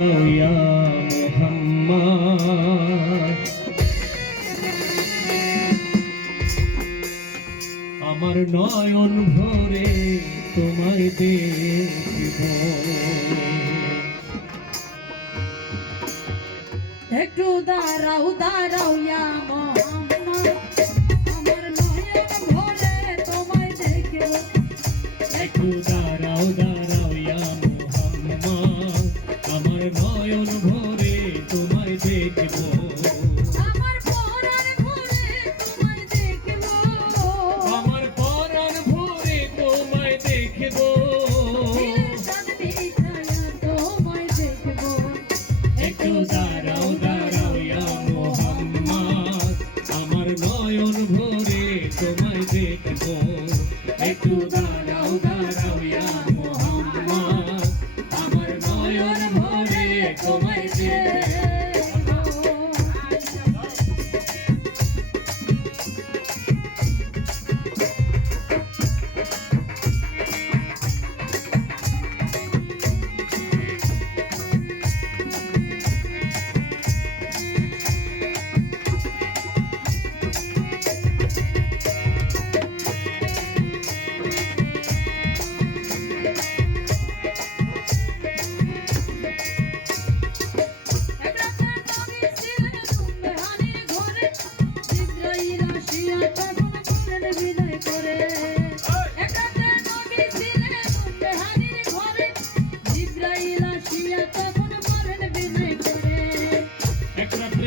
يا محمد আমার নয়ন ভরে তোমায় দেখব। একটু দাঁড়াও দাঁড়াও ইয়া পরাণ ভরে তোমায় দেখব। আমার পরাণ ভরে তোমায় দেখব। আমার পরাণ ভরে তোমায় দেখব। তোমায় দেখব। একটু দাঁড়া Yeah.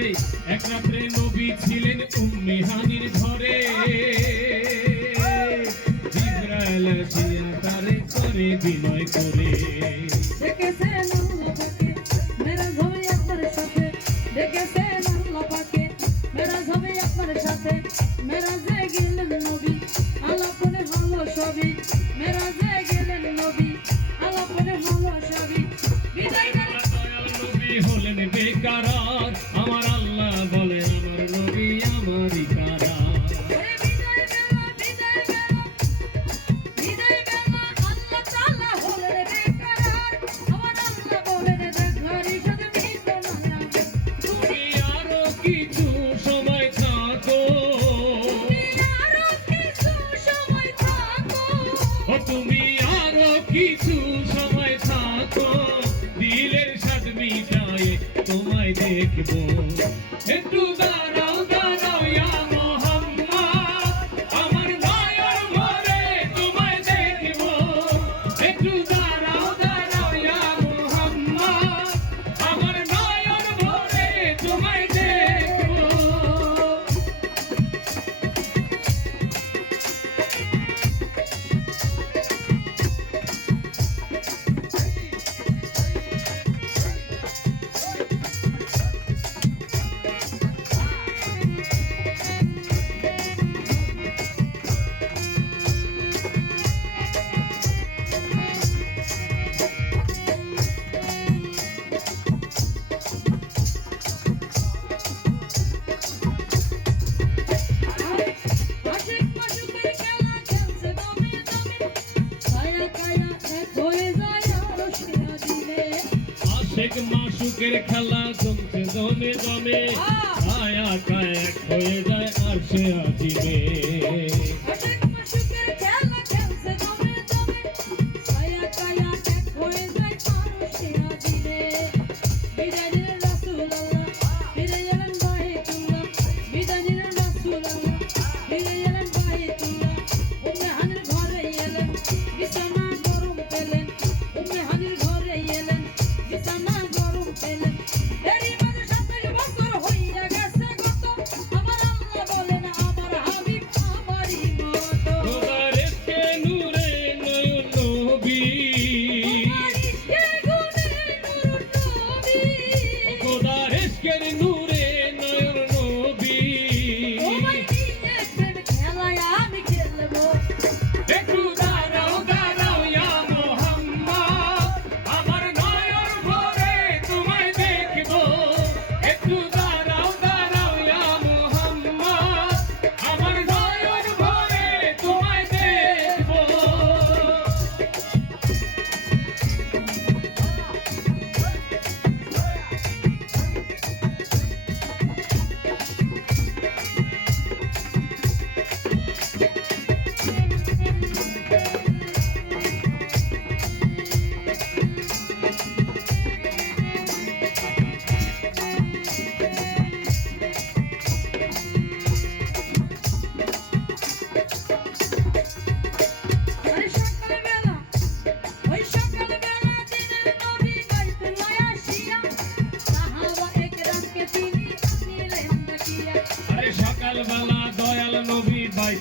এক রাত্রে নবী ছিলেন উম্মিহানির ঘরে। জিব্রাইল আসিয়া তারে করে বিনয় করে। দেখেছেন মেরা হবে আপনার সাথে। দেখেছেন আল্লাহকে মেরা হবে সাথে। মেরা দেখবো যুগের খেলা জমছে জমে জমে আয়া কায়েক হয়ে যায় আর সে আজিবে Thank you.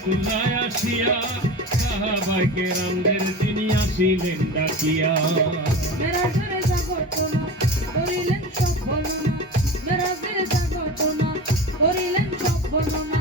কুল্লায় আসিয়া সাহাবাই কেরামদের তিনি আসিলেন ডাকিয়া। করিলেন সব বর্ণনা করিলেন সব বর্ণনা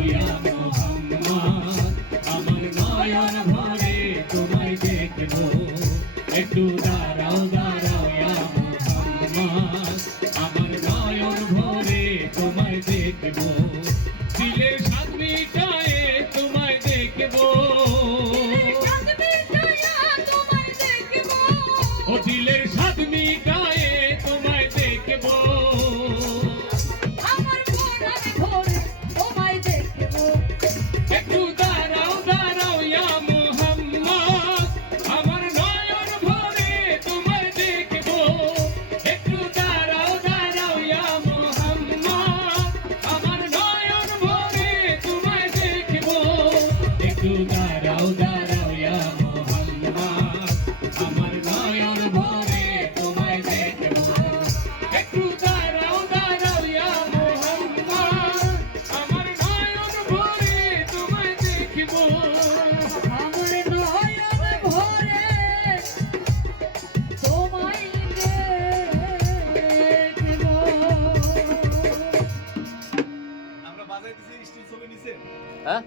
হ্যাঁ?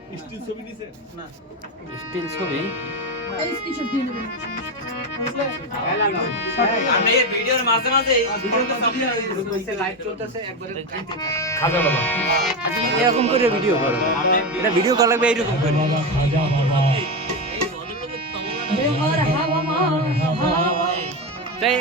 স্টিল ছবি এরকম করে ভিডিও করো এটা ভিডিও করা লাগবে এইরকম করে। তাই